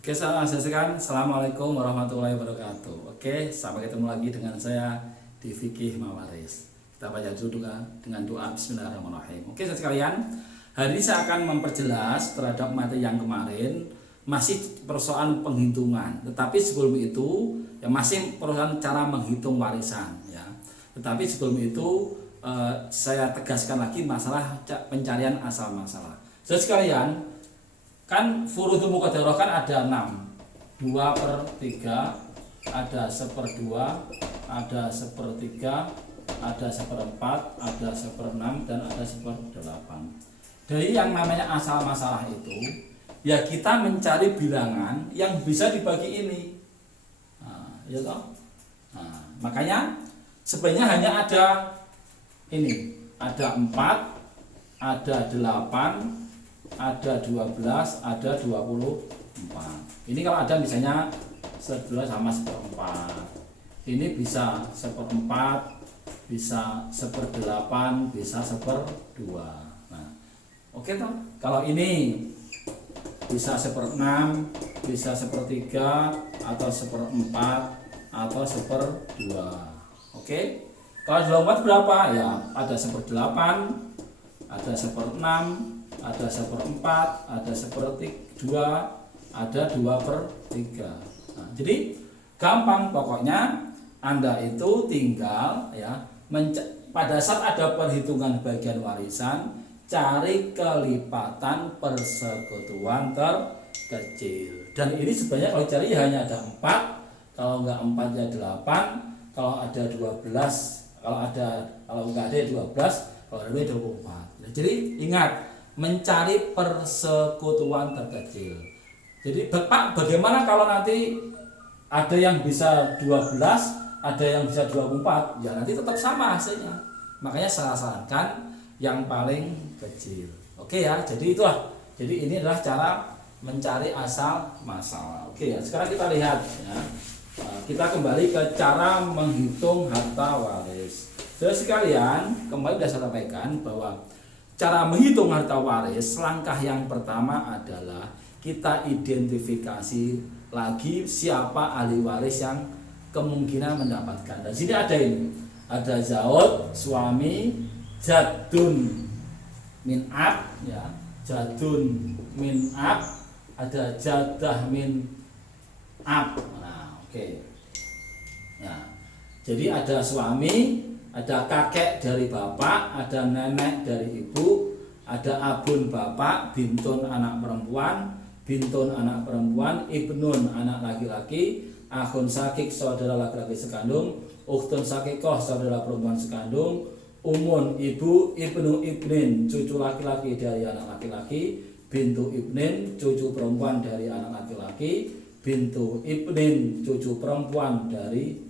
Oke, saya saksikan. Assalamualaikum warahmatullahi wabarakatuh. Oke, sampai ketemu lagi dengan saya di Fikih Mawaris. Kita baca dulu dengan doa Bismillahirrahmanirrahim. Oke, saudara sekalian, hari ini saya akan memperjelas terhadap materi yang kemarin masih persoalan penghitungan. Tetapi sebelum itu ya masih persoalan cara menghitung warisan ya. Tetapi sebelum itu saya tegaskan lagi masalah pencarian asal masalah. Saudara sekalian, kan furudul muqaddarah kan ada 6, 2/3, ada 1/2, ada 1/3, ada 1/4, ada 1/6, dan ada 1/8. Dari yang namanya asal masalah itu ya kita mencari bilangan yang bisa dibagi ini. Ya toh? Makanya sebenarnya hanya ada ini, ada 4, ada 8, ada 12, ada 24. Ini kalau ada misalnya 11 sama 1/4. Ini bisa 1/4, bisa 1/8, bisa 1/2. Nah, oke toh? Kalau ini bisa 1/6, bisa 1/3, atau 1/4, atau 1/2. Oke? Kalau 24 berapa? Ya, ada 1/8, ada 1/6, ada 1/4, ada 1/2, ada 2/3. Nah, jadi gampang, pokoknya Anda itu tinggal ya pada saat ada perhitungan bagian warisan, cari kelipatan persekutuan terkecil. Dan ini sebenarnya kalau cari hanya ada 4, kalau enggak 4 ya 8, kalau ada 12, kalau enggak ada 12, kalau ada 24. Nah, jadi ingat, mencari persekutuan terkecil. Jadi Pak, bagaimana kalau nanti ada yang bisa 12, ada yang bisa 24? Ya nanti tetap sama hasilnya. Makanya saya sarankan yang paling kecil. Oke ya, jadi itulah. Jadi ini adalah cara mencari asal masalah. Oke ya, sekarang kita lihat ya. Kita kembali ke cara menghitung harta waris. Saudara sekalian, kembali sudah saya sampaikan bahwa cara menghitung harta waris, langkah yang pertama adalah kita identifikasi lagi siapa ahli waris yang kemungkinan mendapatkan. Dan sini ada ini, ada zaud suami, jadun min ab ya, jadun min ab, ada jadah min ab. Nah, oke. Nah, jadi ada suami, ada kakek dari bapak, ada nenek dari ibu, ada abun bapak, bintun anak perempuan, bintun anak perempuan, ibnun anak laki-laki, akhun sakik saudara laki-laki sekandung, ukhtun sakikoh saudara perempuan sekandung, umun ibu, ibnu ibnin cucu laki-laki dari anak laki-laki, bintu ibnin cucu perempuan dari anak laki-laki, bintu ibnin cucu perempuan dari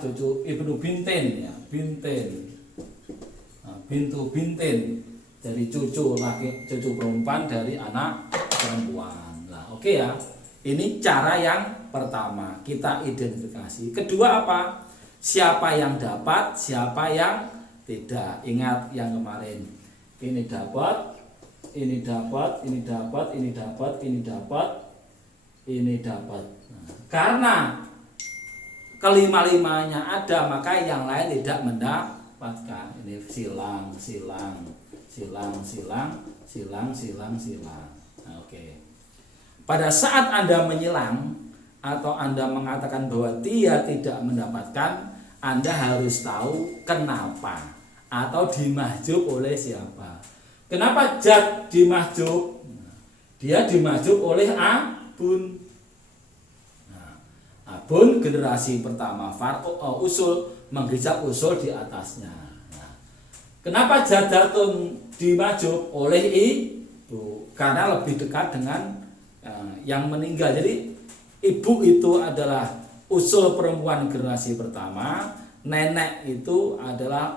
cucu ibnu bintin ya, bintin. Nah, bintu bintin dari cucu perempuan dari anak perempuan. Nah, oke ya. Ini cara yang pertama, kita identifikasi. Kedua apa? Siapa yang dapat, siapa yang tidak. Ingat yang kemarin. Ini dapat, ini dapat, ini dapat, ini dapat, ini dapat, ini dapat. Nah, karena kelima-limanya ada, maka yang lain tidak mendapatkan. Ini silang, silang, silang, silang, silang, silang, silang. Nah, oke. Pada saat Anda menyilang atau Anda mengatakan bahwa dia tidak mendapatkan, Anda harus tahu kenapa atau dimahjub oleh siapa. Kenapa jad dimahjub? Dia dimahjub oleh abun. Abun generasi pertama usul menghisap usul di atasnya. Nah, kenapa jadatun dimajub oleh ibu? Karena lebih dekat dengan yang meninggal. Jadi ibu itu adalah usul perempuan generasi pertama, nenek itu adalah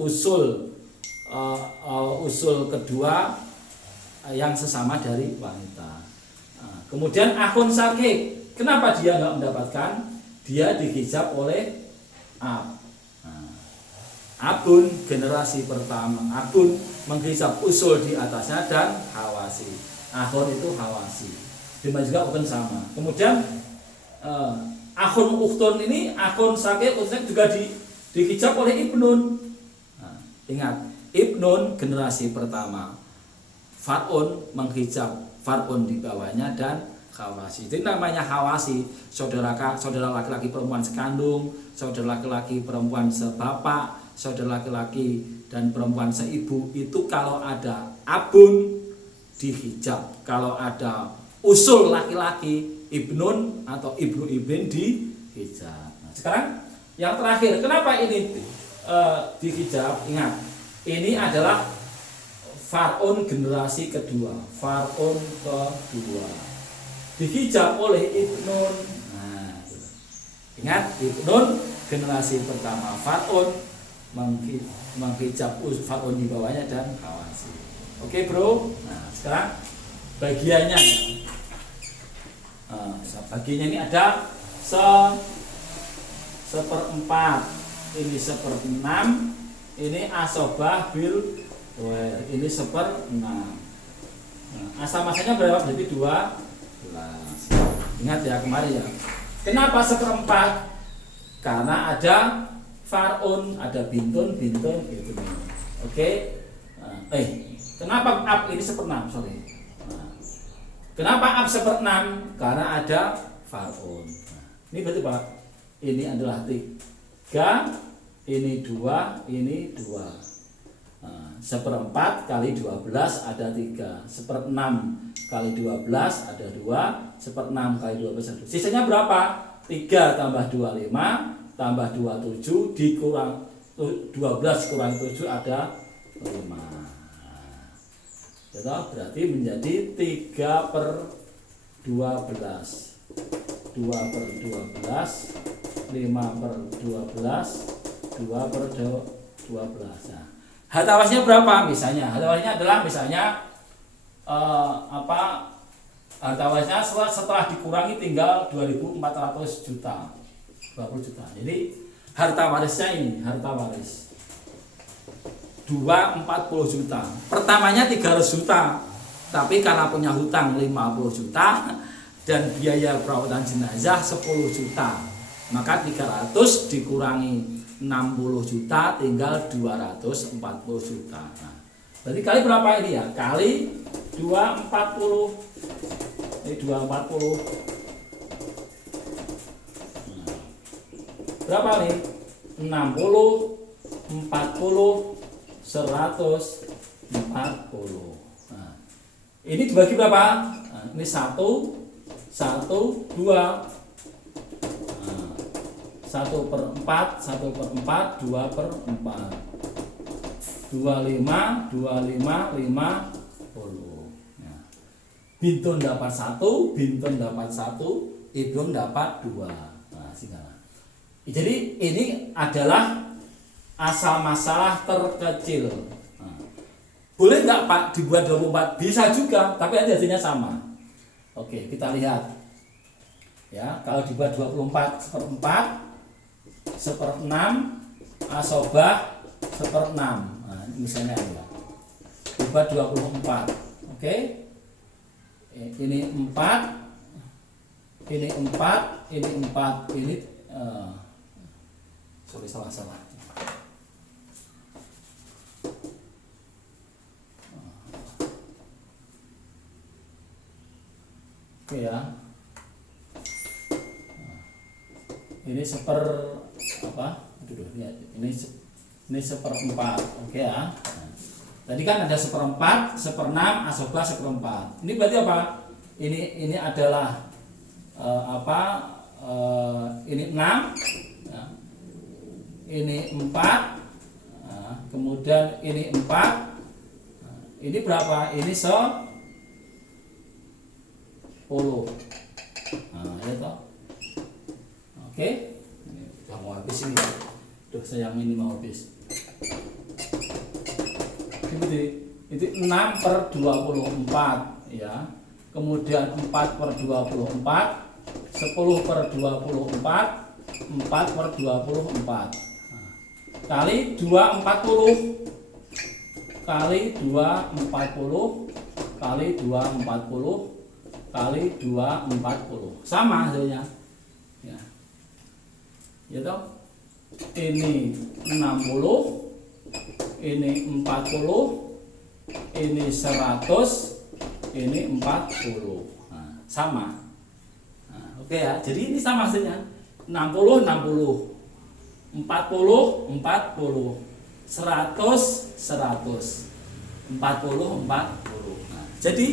usul kedua yang sesama dari wanita. Nah, kemudian akhun sakik. Kenapa dia nggak mendapatkan? Dia dihijab oleh ab. Nah, abun generasi pertama. Abun menghijab usul di atasnya dan hawasi. Akhun itu hawasi. demikian juga ukhtun sama. Kemudian akhun ukhtun ini, akhun syakik juga dihijab oleh ibnun. Nah, ingat, ibnun generasi pertama, far'un menghijab far'un di bawahnya, dan khawasi. Itu namanya khawasi, saudara laki-laki perempuan sekandung, saudara laki-laki perempuan sebapak, saudara laki-laki dan perempuan seibu. Itu kalau ada abun dihijab, kalau ada usul laki-laki ibnun atau ibnu ibn dihijab. Nah, sekarang yang terakhir, kenapa ini dihijab? Ingat, ini adalah far'un generasi kedua, far'un kedua dihijab oleh ibnun. Nah, ingat, ibnun generasi pertama, far'un menghijab far'un di bawahnya dan khawasi. Oke bro. Nah, sekarang bagiannya. Bagiannya ini ada seperempat, ini seperenam, ini asobah bil ini seperenam. Nah, asal-masalnya berapa? Jadi 12. Ingat ya kemarin ya. Kenapa seperempat? Karena ada far'un, ada bintun gitu. Oke. Kenapa ab ini seperenam? Sorry. Kenapa ab seperenam? Karena ada far'un. Ini berarti Pak, ini adalah 3, ini 2, ini 2. Seperempat kali 12 ada 3, seperenam kali 12 ada 2, seperenam kali 12 ada 2. Sisanya berapa? 3 tambah 2 5, tambah 2 7, dikurang 12 kurang 7 ada 5. Berarti menjadi 3 per 12, 2 per 12, 5 per 12, 2 per 12. Nah, harta wasnya berapa misalnya? Harta wasnya adalah misalnya harta wasnya setelah dikurangi tinggal 2.400 juta, 20 juta. Jadi harta warisnya ini, harta waris 240 juta. Pertamanya 300 juta, tapi karena punya hutang 50 juta dan biaya perawatan jenazah 10 juta, maka 300 dikurangi 60 juta tinggal 240 juta. Nah, berarti kali berapa ini ya? Kali 240. Ini 240. Nah, berapa nih? 60, 40, 140. Nah, ini dibagi berapa? Nah, ini 1, 2. 1 per 4, 1 per 4, 2 per 4, 25, 50. Ya. Bintun dapat 1, bintun dapat 1, ibnun dapat 2. Nah, jadi ini adalah asal masalah terkecil. Nah, boleh nggak Pak dibuat 24? Bisa juga, tapi hasilnya sama. Oke, kita lihat. Ya, kalau dibuat 24 seperempat, seperenam, asobah seperenam. Nah, misalnya ya. Dibuat 24. Oke. Ini 4. Ini 4, ini 4, ini salah. Oke ya. Ini ini seperempat. Oke ya. Tadi kan ada seperempat, seperenam, asobah seperempat. Ini berarti apa? Ini adalah ini 6, ya. Ini 4, nah, kemudian ini 4, nah, ini berapa? Ini 10. Nah, ya toh. Oke, ini udah mau habis ini. Tuh sayang ini mau habis. Itu 6 per 24 ya. Kemudian 4 per 24, 10 per 24, 4 per 24. Nah, kali 240, kali 240, kali 240, kali 2 40. Sama hasilnya. Ya. Ya toh? Ini 60, ini 40, ini 100, ini 40. Nah, sama. Nah, oke ya. Jadi ini sama hasilnya. 60 60. 40 40. 100 100. 40 40. Nah, jadi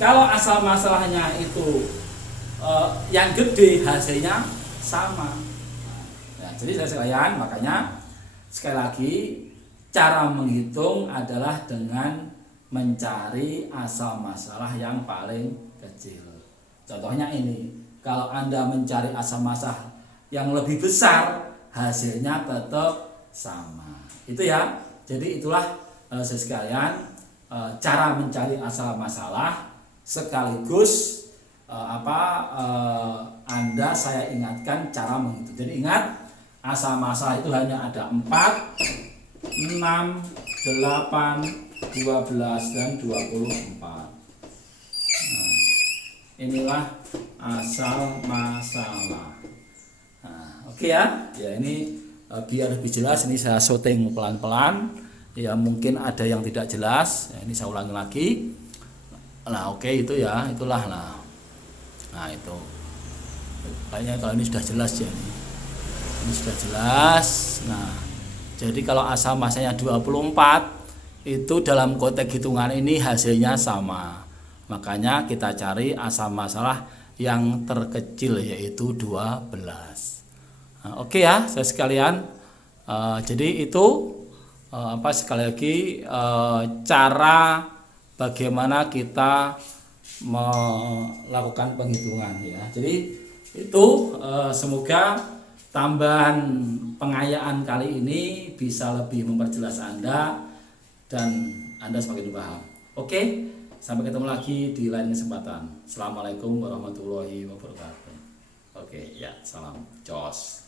kalau asal masalahnya itu yang gede, hasilnya sama. Nah, jadi saya sekalian, makanya sekali lagi cara menghitung adalah dengan mencari asal masalah yang paling kecil. Contohnya ini, kalau Anda mencari asal masalah yang lebih besar, hasilnya tetap sama. Itu ya. Jadi itulah sekalian cara mencari asal masalah sekaligus Anda saya ingatkan cara menghitung. Jadi ingat, asal masalah itu hanya ada 4, 6, 8, 12 dan 24. Nah, inilah asal masalah. Nah, oke ya. Ya ini biar lebih jelas ini saya syuting pelan-pelan. Ya mungkin ada yang tidak jelas. Ya, ini saya ulangi lagi. Nah, oke itu ya, itulah nah. Nah, itu. Kayaknya kalau ini sudah jelas ya. Ini sudah jelas. Nah, jadi kalau asal masalahnya 24 itu dalam konteks hitungan ini hasilnya sama. Makanya kita cari asal masalah yang terkecil yaitu 12. Nah, oke ya, saya sekalian. Jadi itu sekali lagi cara bagaimana kita melakukan penghitungan ya. Jadi itu semoga tambahan pengayaan kali ini bisa lebih memperjelas Anda dan Anda semakin paham. Oke, sampai ketemu lagi di lain kesempatan. Assalamualaikum warahmatullahi wabarakatuh. Oke, ya, salam jos.